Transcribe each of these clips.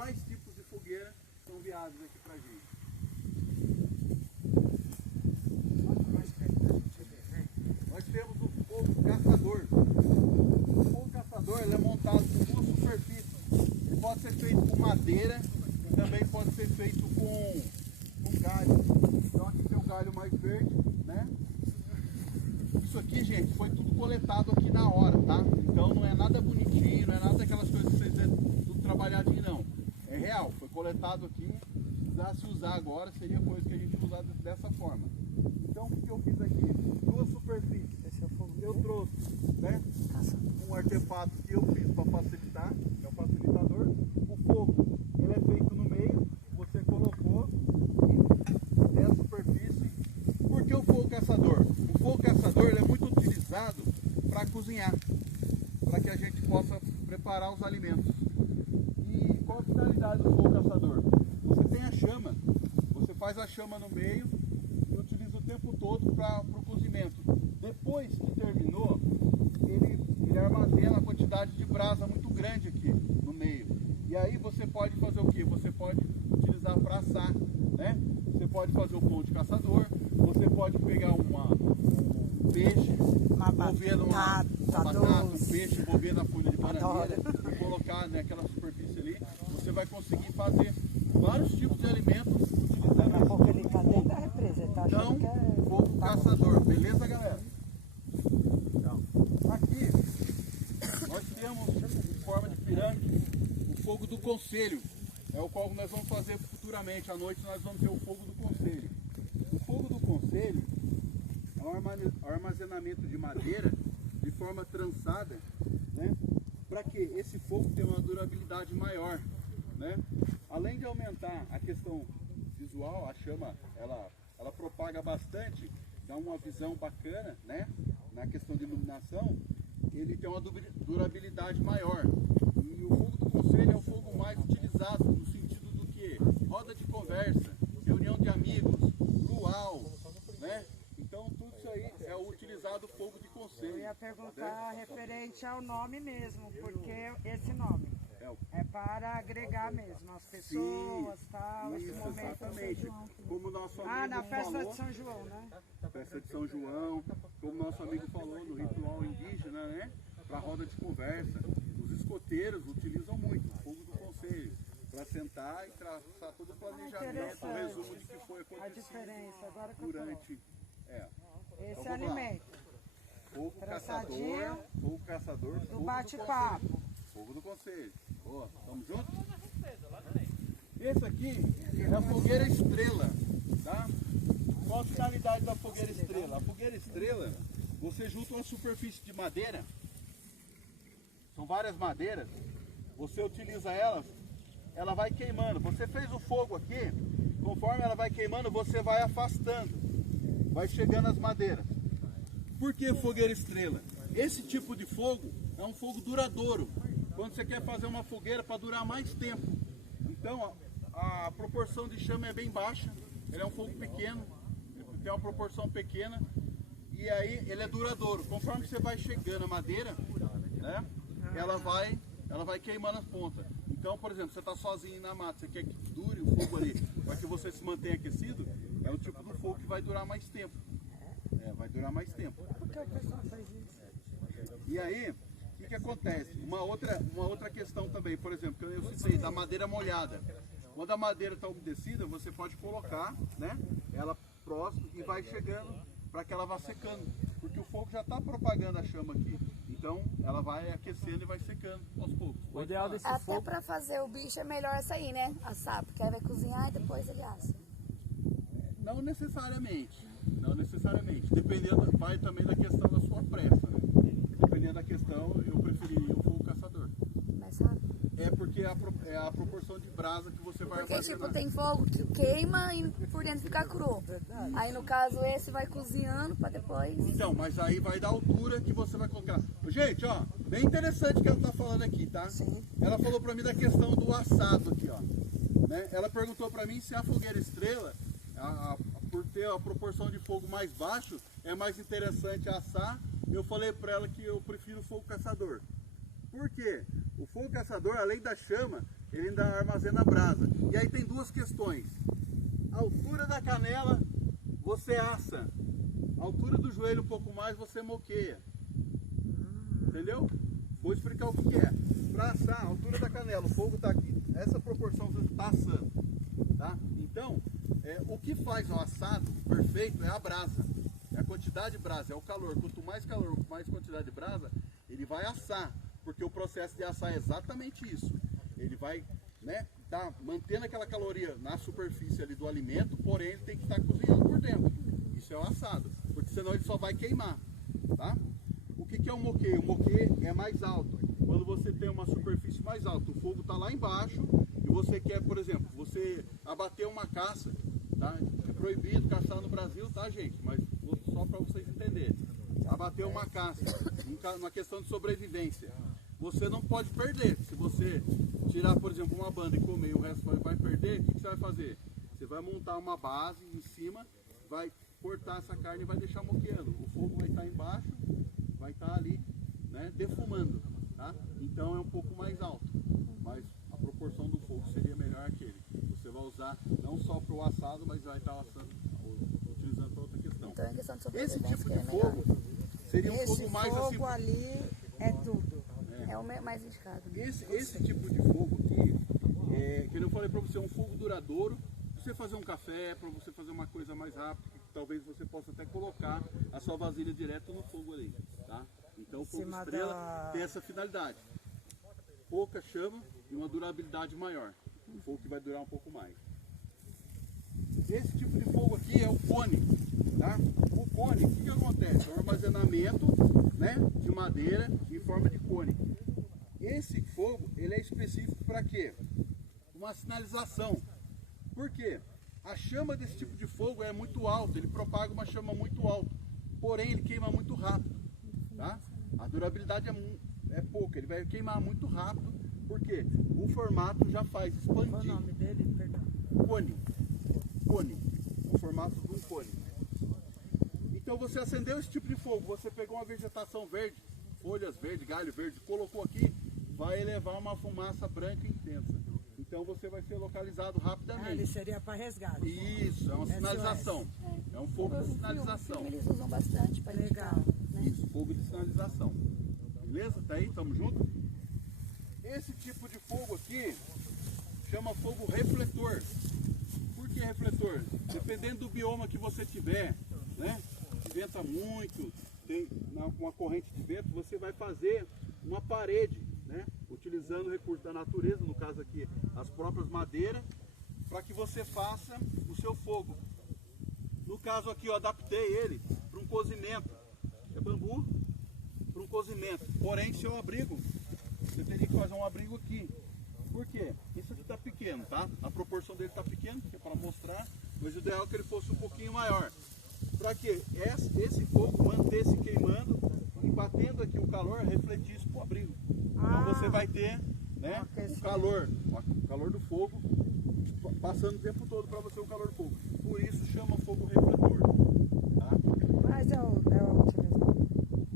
quais tipos de fogueira são viáveis aqui pra gente. Nós temos o fogo caçador. O fogo caçador ele é montado com duas superfícies. Ele pode ser feito com madeira e também pode ser feito com galho. Então aqui tem o galho mais verde, né? Isso aqui, gente, foi tudo coletado aqui na hora, tá? Então não é nada bonitinho, não é nada daquelas coisas que vocês vêem tudo trabalhadinho, não. É real, foi coletado aqui. Se precisasse usar agora, seria coisa que a gente usar dessa forma. Então o que eu fiz aqui? Duas superfícies. Eu trouxe, né, um artefato que eu fiz para facilitar, que é o facilitador. O fogo, ele é feito no meio, você colocou e tem a superfície. Por que o fogo caçador? O fogo caçador ele é muito utilizado para cozinhar, para que a gente possa preparar os alimentos. E qual a finalidade do fogo caçador? Você tem a chama, você faz a chama no meio e utiliza o tempo todo para o cozimento. Depois que terminou, ele armazena a quantidade de brasa muito grande aqui no meio. E aí você pode fazer o que? Você pode utilizar para assar, né? Você pode fazer o pão de caçador, você pode pegar um peixe, envolver numa batata, um peixe, envolver na folha de bananeira e colocar naquela superfície ali. Você vai conseguir fazer vários tipos de alimentos utilizando esse fogo. Então, fogo caçador, beleza, galera? Então, aqui nós temos em forma de pirâmide o fogo do conselho, é o qual nós vamos fazer futuramente. À noite nós vamos ter o fogo do conselho. O fogo do conselho é um armazenamento de madeira de forma trançada, né? Para que esse fogo tenha uma durabilidade maior, né? Além de aumentar a questão visual, a chama ela propaga bastante, dá uma visão bacana, né? Na questão de iluminação, ele tem uma durabilidade maior. E o fogo do conselho é o fogo mais utilizado no sentido do que roda de conversa, reunião de amigos, luau, né? Então tudo isso aí é o utilizado fogo de conselho. Eu ia perguntar referente ao nome mesmo, porque esse nome é para agregar mesmo as pessoas, sim, tal, isso, esse momento. Exatamente. Como o nosso amigo na festa falou, de São João, né? Festa de São João, como o nosso amigo falou no ritual indígena, né? Para roda de conversa. Os escoteiros utilizam muito o fogo do conselho para sentar e traçar todo o planejamento, o resumo de que foi acontecido a diferença, agora que durante esse então, alimento. Fogo caçador, do bate-papo. Fogo do conselho. Boa, tamo junto? Esse aqui é a fogueira estrela, tá? Qual a finalidade da fogueira estrela? A fogueira estrela, você junta uma superfície de madeira, são várias madeiras, você utiliza elas, ela vai queimando. Você fez o fogo aqui, conforme ela vai queimando, você vai afastando, vai chegando as madeiras. Por que fogueira estrela? Esse tipo de fogo é um fogo duradouro. Quando você quer fazer uma fogueira para durar mais tempo. Então a proporção de chama é bem baixa, ele é um fogo pequeno, tem uma proporção pequena e aí ele é duradouro. Conforme você vai chegando a madeira, né, ela vai queimando as pontas. Então, por exemplo, você está sozinho na mata, você quer que dure o fogo ali, para que você se mantenha aquecido, é o tipo do fogo que vai durar mais tempo. Vai durar mais tempo. Por que o pessoal faz isso? E aí, o que acontece? Uma outra questão também, por exemplo, que eu citei, da madeira molhada. Quando a madeira está umedecida, você pode colocar, né, ela próximo e vai chegando para que ela vá secando. Porque o fogo já está propagando a chama aqui. Então, ela vai aquecendo e vai secando aos poucos. O ideal desse até fogo... para fazer o bicho é melhor essa aí, né? Assar, porque aí vai cozinhar e depois ele assa. Não necessariamente. Não necessariamente. Dependendo, vai também da questão da sua pressa, né? Dependendo da questão, eu preferiria o fogo caçador. Mais rápido? É porque é a proporção de brasa que você vai Porque tipo, tem fogo que queima e por dentro fica cru. Aí no caso esse vai cozinhando para depois... Então, mas aí vai da altura que você vai colocar. Gente, ó, bem interessante que ela tá falando aqui, tá? Sim. Ela falou pra mim da questão do assado aqui, ó. Né? Ela perguntou pra mim se a fogueira estrela, por ter a proporção de fogo mais baixo, é mais interessante assar. Eu falei pra ela que eu prefiro o fogo caçador. Por quê? O fogo caçador, além da chama, ele ainda armazena brasa. E aí tem duas questões. A altura da canela, você assa. A altura do joelho um pouco mais, você moqueia. Entendeu? Vou explicar o que é. Para assar, a altura da canela, o fogo está aqui. Essa proporção você está assando. Tá? Então, o que faz o assado perfeito é a brasa. É a quantidade de brasa, é o calor. Quanto mais calor, mais quantidade de brasa, ele vai assar. Porque o processo de assar é exatamente isso. Ele vai, né, tá mantendo aquela caloria na superfície ali do alimento, porém ele tem que estar cozinhando por dentro. Isso é o assado, porque senão ele só vai queimar, tá? O que é o moquê? O moquê é mais alto. Quando você tem uma superfície mais alta, o fogo está lá embaixo e você quer, por exemplo, você abater uma caça, tá? É proibido caçar no Brasil, tá, gente? Mas só para vocês entenderem. Abater uma caça, uma questão de sobrevivência. Você não pode perder. Se você tirar, por exemplo, uma banda e comer e o resto vai perder, o que você vai fazer? Você vai montar uma base em cima, vai cortar essa carne e vai deixar moqueando. O fogo vai estar embaixo, vai estar ali, né, defumando, tá? Então é um pouco mais alto, mas a proporção do fogo seria melhor aquele. Você vai usar não só para o assado, mas vai estar assando, utilizando para outra questão. Então, é questão de Esse sobrevivência tipo que de é melhor. fogo seria um fogo mais assim. Esse fogo ali é tudo. É o mais indicado. Esse tipo de fogo aqui, que eu falei para você, é um fogo duradouro. Pra você fazer um café, para você fazer uma coisa mais rápida, talvez você possa até colocar a sua vasilha direto no fogo ali, tá? Então o fogo estrela tem essa finalidade. Pouca chama e uma durabilidade maior. Um fogo que vai durar um pouco mais. Esse tipo de fogo aqui é o cone, tá? O cone, o que acontece? É um armazenamento, né, de madeira em forma de cone. Esse fogo, ele é específico para quê? Uma sinalização. Por quê? A chama desse tipo de fogo é muito alta, ele propaga uma chama muito alta, porém ele queima muito rápido, tá? A durabilidade é pouca, ele vai queimar muito rápido, porque o formato já faz expandir. Qual o nome dele? Perdão. Cone. Cone. O formato de um cone. Então você acendeu esse tipo de fogo, você pegou uma vegetação verde, folhas verdes, galho verde, colocou aqui, vai elevar uma fumaça branca intensa. Então você vai ser localizado rapidamente. Ele seria para resgate. Isso, é uma sinalização. É um fogo de sinalização. Eles usam bastante para indicar, né? Isso, fogo de sinalização. Beleza? Tá aí? Tamo junto? Esse tipo de fogo aqui chama fogo refletor. Por que refletor? Dependendo do bioma que você tiver, né? Que venta muito, tem uma corrente de vento, você vai fazer uma parede, né? Utilizando o recurso da natureza, no caso aqui as próprias madeiras, para que você faça o seu fogo. No caso aqui eu adaptei ele para um cozimento. É bambu para um cozimento. Porém, seu abrigo, você teria que fazer um abrigo aqui. Por quê? Isso aqui está pequeno, tá? A proporção dele está pequena, que é para mostrar, mas o ideal é que ele fosse um pouquinho maior. Para que esse fogo mantesse queimando e batendo aqui o calor, refletisse para o abrigo. Então você vai ter, né, o calor do fogo passando o tempo todo para você o calor do fogo. Por isso chama fogo refletor. Tá? Mas é utilizado.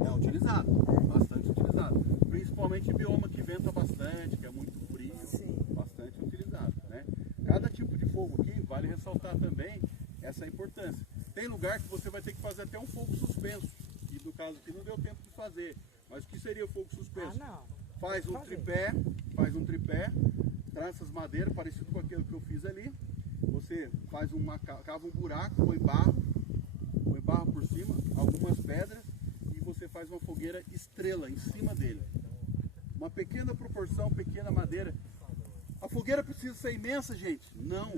É utilizado, bastante utilizado. Principalmente em bioma que venta bastante, que é muito frio, Sim. bastante utilizado. Né? Cada tipo de fogo aqui, vale ressaltar também essa importância. Tem lugar que você vai ter que fazer até um fogo suspenso, e no caso aqui não deu tempo de fazer. Mas o que seria o fogo suspenso? Faz um tripé, traz essas madeiras, parecido com aquilo que eu fiz ali. Você faz cava um buraco, põe barro por cima, algumas pedras, e você faz uma fogueira estrela em cima dele. Uma pequena proporção, pequena madeira. A fogueira precisa ser imensa, gente? Não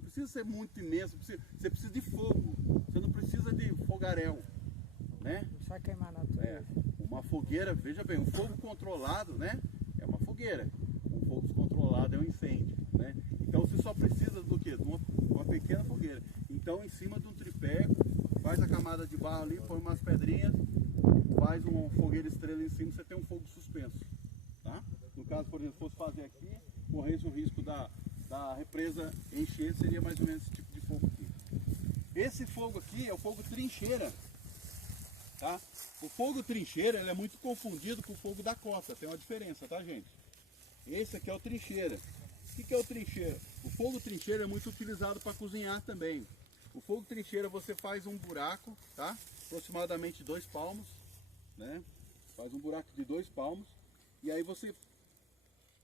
precisa ser muito imensa, você precisa de fogo, você não precisa de fogaréu, né? Só queimar na natureza. Uma fogueira, veja bem, um fogo controlado, né? É uma fogueira. Um fogo descontrolado é um incêndio, né? Então você só precisa do quê? De uma pequena fogueira. Então em cima de um tripé, faz a camada de barro ali, põe umas pedrinhas, faz uma fogueira estrela em cima, você tem um fogo suspenso, tá? No caso, por exemplo, fosse fazer aqui, corresse o risco da represa encher, seria mais ou menos esse tipo de fogo aqui. Esse fogo aqui é o fogo trincheira, tá? O fogo trincheira ele é muito confundido com o fogo da costa, tem uma diferença, tá, gente? Esse aqui é o trincheira. O que é o trincheira? O fogo trincheira é muito utilizado para cozinhar também. O fogo trincheira você faz um buraco, tá? Aproximadamente 2 palmos, né? Faz um buraco de 2 palmos e aí você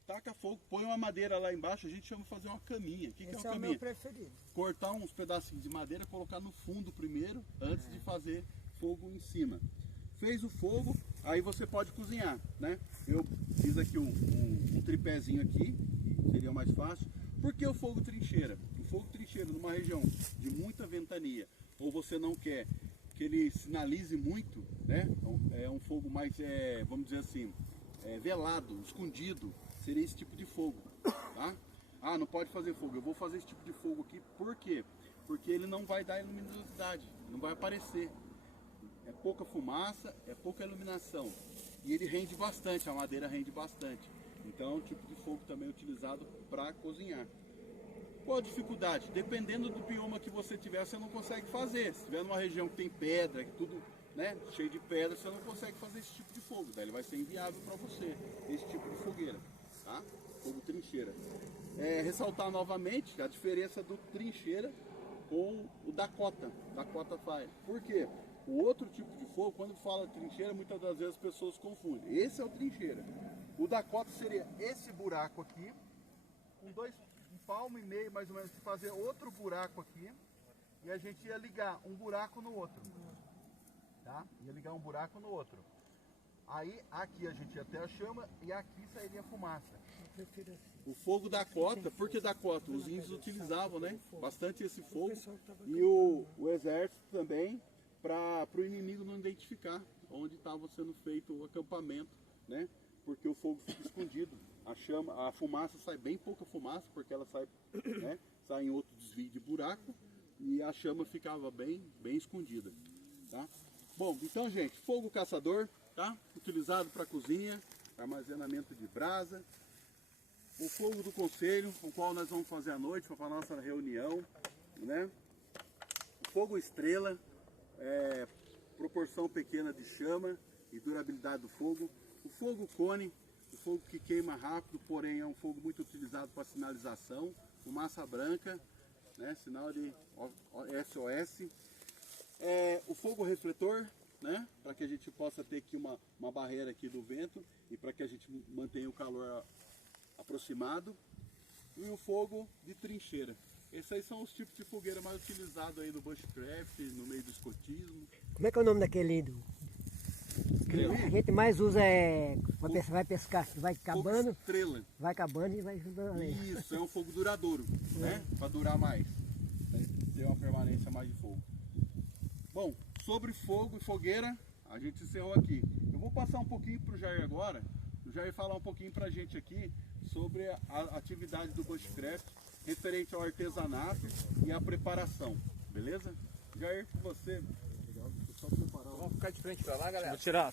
taca fogo, põe uma madeira lá embaixo, a gente chama de fazer uma caminha. O que é uma Esse é o caminha? meu preferido. Cortar uns pedacinhos de madeira, colocar no fundo primeiro, antes de fazer fogo em cima. Fez o fogo, aí você pode cozinhar, né? Eu fiz aqui um tripézinho aqui, que seria mais fácil. Por que o fogo trincheira? O fogo trincheira numa região de muita ventania, ou você não quer que ele sinalize muito, né? É um fogo mais, vamos dizer assim, velado, escondido, seria esse tipo de fogo, tá? Ah, não pode fazer fogo, eu vou fazer esse tipo de fogo aqui, por quê? Porque ele não vai dar luminosidade, não vai aparecer. É pouca fumaça, é pouca iluminação. E ele rende bastante, a madeira rende bastante. Então é um tipo de fogo também utilizado para cozinhar. Qual a dificuldade? Dependendo do bioma que você tiver, você não consegue fazer. Se estiver numa região que tem pedra, que tudo, né, cheio de pedra, você não consegue fazer esse tipo de fogo. Daí ele vai ser inviável para você, esse tipo de fogueira, tá? Fogo trincheira. Ressaltar novamente a diferença do trincheira com o Dakota Fire. Por quê? O outro tipo de fogo, quando fala trincheira, muitas das vezes as pessoas confundem. Esse é o trincheira. O Dakota seria esse buraco aqui, com um palmo e meio mais ou menos, de fazer outro buraco aqui, e a gente ia ligar um buraco no outro, tá? Ia ligar um buraco no outro. Aí aqui a gente ia ter a chama e aqui sairia a fumaça. O fogo Dakota, por que Dakota? Os índios utilizavam, né, bastante esse fogo, e o exército também, para o inimigo não identificar onde estava sendo feito o acampamento, né? Porque o fogo fica escondido. A fumaça sai bem pouca fumaça, porque ela sai, né? Sai em outro desvio de buraco e a chama ficava bem escondida, tá? Bom, então, gente, fogo caçador, tá? Utilizado para cozinha, armazenamento de brasa. O fogo do conselho, com o qual nós vamos fazer à noite para a nossa reunião, né? O fogo estrela. Proporção pequena de chama e durabilidade do fogo. O fogo cone, o fogo que queima rápido, porém é um fogo muito utilizado para sinalização. Fumaça branca, né, sinal de SOS. O fogo refletor, né, para que a gente possa ter aqui uma barreira aqui do vento e para que a gente mantenha o calor aproximado. E o fogo de trincheira. Esses aí são os tipos de fogueira mais utilizados aí no bushcraft, no meio do escotismo. Como é que é o nome daquele que a gente mais usa vai pescar, vai acabando, estrela. Vai acabando e vai ajudando a Isso, é um fogo duradouro, né? Para durar mais, né? Ter uma permanência mais de fogo. Bom, sobre fogo e fogueira, a gente encerrou aqui. Eu vou passar um pouquinho para o Jair agora, o Jair falar um pouquinho para a gente aqui sobre a atividade do bushcraft, referente ao artesanato e à preparação, beleza? Jair, com você. Vamos ficar de frente para lá, galera. Vou tirar.